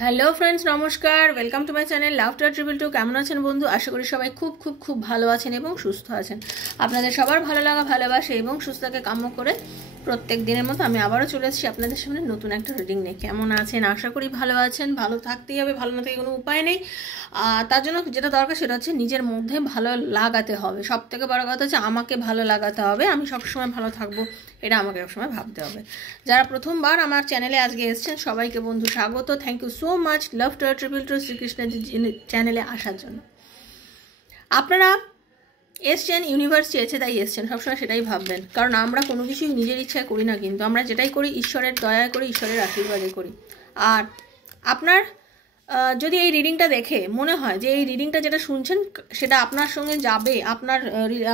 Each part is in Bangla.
হ্যালো ফ্রেন্ডস, নমস্কার। Welcome to my channel laughter triple two. কেমন আছেন বন্ধু? আশা করি সবাই খুব খুব খুব ভালো আছেন এবং সুস্থ আছেন। আপনাদের সবার ভালো লাগা, ভালোবাসা এবং সুস্থতাকে কাম্য করে প্রত্যেক দিনের মতো আমি আবারও চলে এসেছি আপনাদের সামনে নতুন একটা রিডিং নিয়ে। কেমন আছেন? আশা করি ভালো আছেন। ভালো থাকতেই হবে, ভালো না থেকে কোনো উপায় নেই। তার জন্য যেটা দরকার সেটা হচ্ছে নিজের মধ্যে ভালো লাগাতে হবে। সব থেকে বড় কথা হচ্ছে আমাকে ভালো লাগাতে হবে। আমি সবসময় ভালো থাকবো, এটা আমাকে সবসময় ভাবতে হবে। যারা প্রথমবার আমার চ্যানেলে আজকে এসেছেন সবাইকে বন্ধু স্বাগত। Thank you so much love to triple two Shrikrishna চ্যানেলে আসার জন্য। আপনারা এসছেন, ইউনিভার্স চেয়েছে তাই এসছেন, সবসময় সেটাই ভাববেন। কারণ আমরা কোনো কিছুই নিজের ইচ্ছায় করি না, কিন্তু আমরা যেটাই করি ঈশ্বরের দয়ায় করি, ঈশ্বরের আশীর্বাদে করি। আর আপনার যদি এই রিডিংটা দেখে মনে হয় যে এই রিডিংটা যেটা শুনছেন সেটা আপনার সঙ্গে যাবে,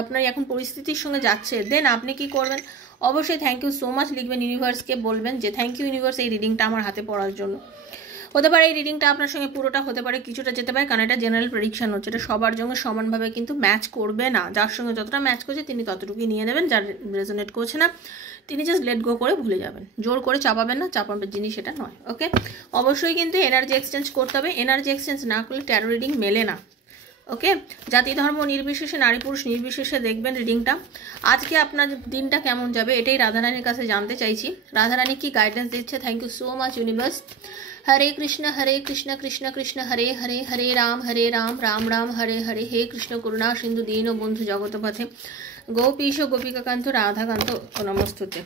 আপনার এখন পরিস্থিতির সঙ্গে যাচ্ছে, দেন আপনি কি করবেন? অবশ্যই থ্যাংক ইউ সো মাচ লিখবেন, ইউনিভার্সকে বলবেন যে থ্যাংক ইউ ইউনিভার্স এই রিডিংটা আমার হাতে পড়ার জন্য। হতে পারে এই রিডিংটা আপনার সঙ্গে পুরোটা হতে পারে, কিছুটা যেতে পারে, কারণ এটা জেনারেল প্রেডিকশন হচ্ছে। এটা সবার সঙ্গে সমানভাবে কিন্তু ম্যাচ করবে না। যার সঙ্গে যতটা ম্যাচ করছে তিনি ততটুকুই নিয়ে নেবেন, যার রেজোনেট করছে না তিনি জাস্ট লেট গো করে ভুলে যাবেন। জোর করে চাপাবেন না, চাপাবেন জিনিস এটা নয়। ওকে, অবশ্যই কিন্তু এনার্জি এক্সচেঞ্জ করতে হবে। এনার্জি এক্সচেঞ্জ না করলে ট্যারো রিডিং মেলে না। ওকে, জাতি ধর্ম নির্বিশেষে, নারী পুরুষ নির্বিশেষে দেখবেন রিডিংটা। আজকে আপনার দিনটা কেমন যাবে এটাই রাধারানীর কাছে জানতে চাইছি। রাধারানী কি গাইডেন্স দিচ্ছে? Thank you so much universe. Hare Krishna Krishna Krishna Hare Hare, Hare Ram Ram Ram Hare Hare. হে কৃষ্ণ করুণা সিন্ধু দীন বন্ধু জগৎপথে, গোপীশ গোপিকাকান্ত রাধাকান্ত নমস্তুতে।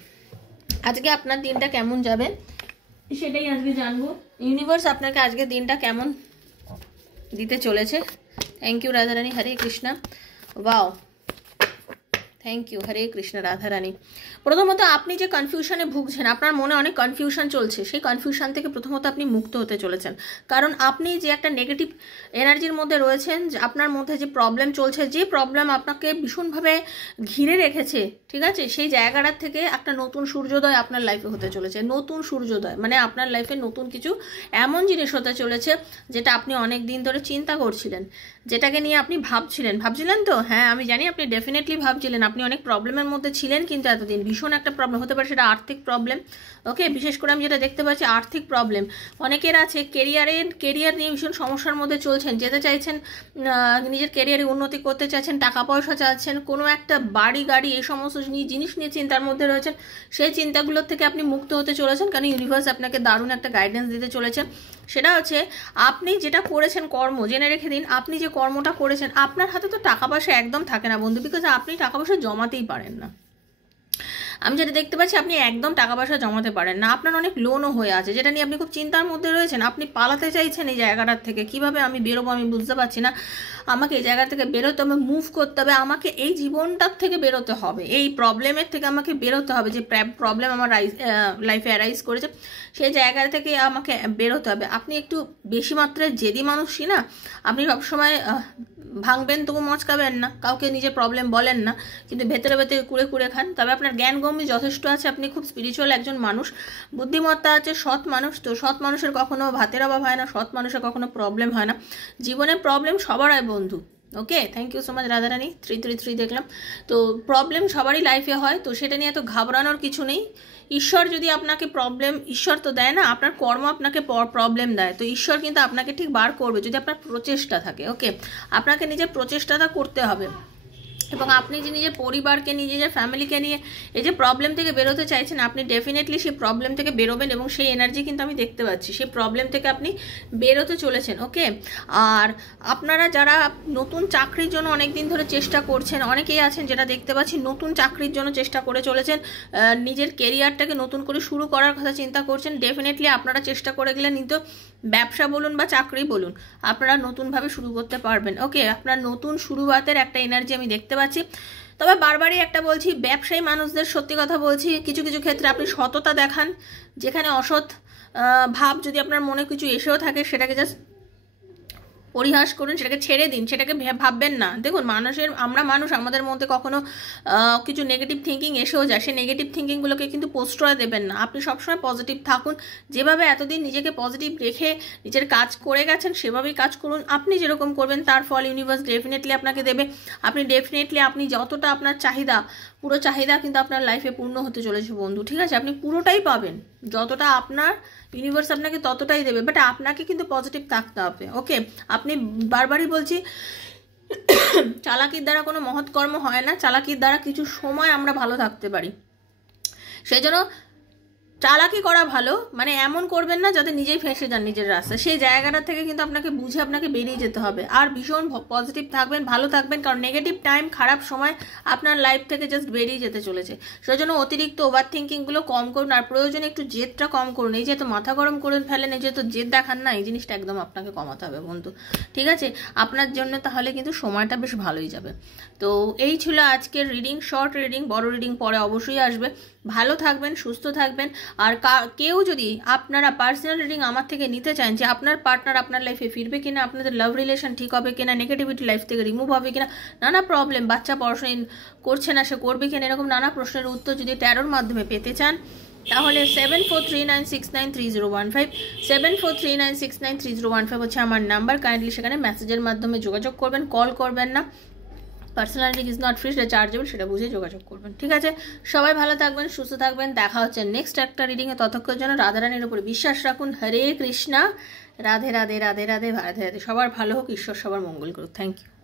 আজকে আপনার দিনটা কেমন যাবে সেটাই আজকে জানবো। ইউনিভার্স আপনাকে আজকে দিনটা কেমন দিতে চলেছে। Thank you Radharani. Hare Krishna. Wow, thank you. Hare Krishna Radharani. প্রথমত আপনি যে কনফিউশনে ভুগছেন, আপনার মনে অনেক কনফিউশন চলছে, সেই কনফিউশন থেকে প্রথমত আপনি মুক্ত হতে চলেছেন। কারণ আপনি যে একটা নেগেটিভ এনার্জির মধ্যে রয়েছেন, যে আপনার মধ্যে যে প্রবলেম চলছে, যে প্রবলেম আপনাকে ভীষণভাবে ঘিরে রেখেছে, ঠিক আছে, সেই জায়গাটার থেকে একটা নতুন সূর্যোদয় আপনার লাইফে হতে চলেছে। নতুন সূর্যোদয় মানে আপনার লাইফে নতুন কিছু এমন জিনিস হতে চলেছে যেটা আপনি অনেক দিন ধরে চিন্তা করছিলেন, যেটাকে নিয়ে আপনি ভাবছিলেন তো? হ্যাঁ, আমি জানি আপনি ডেফিনেটলি ভাবছিলেন। আপনি অনেক প্রবলেমের মধ্যে ছিলেন, কিন্তু এতদিন ভীষণ একটা প্রবলেম হতে পারে, সেটা আর্থিক প্রবলেম। ওকে, বিশেষ করে আমি যেটা দেখতে পাচ্ছি আর্থিক প্রবলেম অনেকের আছে। কেরিয়ার নিয়ে ভীষণ সমস্যার মধ্যে চলছেন, যেতে চাইছেন, নিজের কেরিয়ারে উন্নতি করতে চাইছেন, টাকা পয়সা চাচ্ছেন, কোনো একটা বাড়ি গাড়ি এই সমস্ত জিনিস নিয়ে চিন্তার মধ্যে রয়েছেন। সেই চিন্তাগুলোর থেকে আপনি মুক্ত হতে চলেছেন, কারণ ইউনিভার্স আপনাকে দারুণ একটা গাইডেন্স দিতে চলেছে। সেটা হচ্ছে আপনি যেটা করেছেন কর্ম, জেনে রেখে দিন, আপনি যে কর্মটা করেছেন, আপনার হাতে তো টাকা পয়সা একদম থাকে না বন্ধু, বিকজ আপনি টাকা পয়সা জমাতেই পারেন না। আমি যেটা দেখতে পাচ্ছি আপনি একদম টাকা পয়সা জমাতে পারেন না। আপনার অনেক লোনও হয়ে আছে, যেটা নিয়ে আপনি খুব চিন্তার মধ্যে রয়েছেন। আপনি পালাতে চাইছেন এই জায়গাটার থেকে। কিভাবে আমি বেরোবো আমি বুঝতে পারছি না। আমাকে এই জায়গা থেকে বেরোতে হবে, মুভ করতে হবে, আমাকে এই জীবনটার থেকে বেরোতে হবে, এই প্রবলেমের থেকে আমাকে বেরোতে হবে। যে প্রবলেম আমার লাইফে অ্যারাইজ করেছে সেই জায়গা থেকে আমাকে বেরোতে হবে। আপনি একটু বেশি মাত্রায় জেদি মানুষই না, আপনি সবসময় ভাঙবেন তবু মচকাবেন না, কাউকে নিজের প্রবলেম বলেন না, কিন্তু ভেতরে ভেতরে কুড়ে খান। তবে আপনার জ্ঞান গম্ভীর যথেষ্ট আছে, আপনি খুব স্পিরিচুয়াল একজন মানুষ, বুদ্ধিমত্তা আছে, সৎ মানুষ। তো সৎ মানুষের কখনো ভাতের অভাব হয় না, সৎ মানুষের কখনো প্রবলেম হয় না। জীবনের প্রবলেম সবার হয় বন্ধু। Okay, thank you so much Radharani. 333 দেখলাম। তো প্রবলেম সবারই লাইফে হয়, তো সেটা নিয়ে এত ঘাবড়ানোর কিছু নেই। ঈশ্বর যদি আপনাকে ঈশ্বর তো দেয় না, আপনার কর্ম আপনাকে প্রবলেম দেয়। তো ঈশ্বর কিন্তু আপনাকে ঠিক বার করবে যদি আপনার প্রচেষ্টা থাকে। ওকে, আপনাকে নিজের প্রচেষ্টাটা করতে হবে, এবং আপনি যে নিজের পরিবারকে, নিজের ফ্যামিলিকে নিয়ে এই যে প্রবলেম থেকে বেরোতে চাইছেন, আপনি ডেফিনেটলি সেই প্রবলেম থেকে বেরোবেন, এবং সেই এনার্জি কিন্তু আমি দেখতে পাচ্ছি। সেই প্রবলেম থেকে আপনি বেরোতে চলেছেন। ওকে, আর আপনারা যারা নতুন চাকরির জন্য অনেক দিন ধরে চেষ্টা করছেন, অনেকেই আছেন যেটা দেখতে পাচ্ছি নতুন চাকরির জন্য চেষ্টা করে চলেছেন, নিজের কেরিয়ারটাকে নতুন করে শুরু করার কথা চিন্তা করছেন। ডেফিনেটলি আপনারা চেষ্টা করে গেলে কিন্তু ব্যবসা বলুন বা চাকরি বলুন, আপনারা নতুনভাবে শুরু করতে পারবেন। ওকে, আপনার নতুন শুরুয়াতের একটা এনার্জি আমি দেখতে পাচ্ছি। তবে বারবারই একটা বলছি, ব্যবসায়ী মানুষদের সত্যি কথা বলছি, কিছু কিছু ক্ষেত্রে আপনি সততা দেখান। যেখানে অসৎ ভাব যদি আপনার মনে কিছু এসেও থাকে, সেটাকে জাস্ট পরিহাস করুন, সেটাকে ছেড়ে দিন, সেটাকে ভাববেন না। দেখুন, আমরা মানুষ, আমাদের মধ্যে কখনো কিছু নেগেটিভ থিঙ্কিং এসেও যায়। সেই নেগেটিভ থিঙ্কিংগুলোকে কিন্তু প্রশ্রয় দেবেন না। আপনি সবসময় পজিটিভ থাকুন। যেভাবে এতদিন নিজেকে পজিটিভ রেখে নিজের কাজ করে গেছেন সেভাবেই কাজ করুন। আপনি যেরকম করবেন তার ফল ইউনিভার্স ডেফিনেটলি আপনাকে দেবে। আপনি যতটা আপনার চাহিদা, পুরো চাহিদা কিন্তু আপনার লাইফে পূর্ণ হতে চলেছে বন্ধু। ঠিক আছে, আপনি পুরোটাই পাবেন, যতটা আপনার ইউনিভার্স আপনাকে ততটাই দেবে, বাট আপনাকে কিন্তু পজিটিভ থাকতে হবে। ওকে, আপনি বারবারই বলছি চালাকির দ্বারা কোনো মহৎ কর্ম হয় না, চালাকির দ্বারা কিছু সময় আমরা ভালো থাকতে পারি। সেই জন্য চালাকি করা ভালো, মানে এমন করবেন না যাতে নিজেই ফেঁসে যান নিজের রাস্তায়, সেই জায়গাটা থেকে কিন্তু আপনাকে বুঝে আপনাকে বেরিয়ে যেতে হবে। আর ভীষণ পজিটিভ থাকবেন, ভালো থাকবেন, কারণ নেগেটিভ টাইম, খারাপ সময় আপনার লাইফ থেকে জাস্ট বেরিয়ে যেতে চলেছে। সেই জন্য অতিরিক্ত ওভার থিঙ্কিংগুলো কম করুন, আর প্রয়োজনে একটু জেদটা কম করুন। এই যে তো মাথা গরম করে ফেলেন, এই যে তো জেদ দেখান না, এই জিনিসটা একদম আপনাকে কমাতে হবে বন্ধু, ঠিক আছে? আপনার জন্য তাহলে কিন্তু সময়টা বেশ ভালোই যাবে। তো এই ছিল আজকের রিডিং, শর্ট রিডিং, বড় রিডিং পরে অবশ্যই আসবে। ভালো থাকবেন, সুস্থ থাকবেন। আর কেউ যদি আপনারা পার্সোনাল রিডিং আমার থেকে নিতে চান যে আপনার পার্টনার আপনার লাইফে ফিরবে কিনা, আপনাদের লাভ রিলেশন ঠিক হবে কিনা, নেগেটিভিটি লাইফ থেকে রিমুভ হবে কিনা, নানা প্রবলেম, বাচ্চা পড়াশোনা করছে না সে করবে কিনা, এরকম নানা প্রশ্নের উত্তর যদি ট্যারোর মাধ্যমে পেতে চান তাহলে 7439693015 7439693015 হচ্ছে আমার নাম্বার। কাইন্ডলি সেখানে মেসেজের মাধ্যমে যোগাযোগ করবেন, কল করবেন না। Personal reading is not free, সেটা চার্জেবল, সেটা বুঝে যোগাযোগ করবেন, ঠিক আছে? সবাই ভালো থাকবেন, সুস্থ থাকবেন, দেখা হচ্ছে নেক্সট একটা রিডিংয়ে। ততক্ষণ জন্য রাধারানীর উপর বিশ্বাস রাখুন। হরে কৃষ্ণা, রাধে রাধে রাধে রাধে রাধে রাধে। সবার ভালো হোক, ঈশ্বর সবার মঙ্গল করুক। Thank you.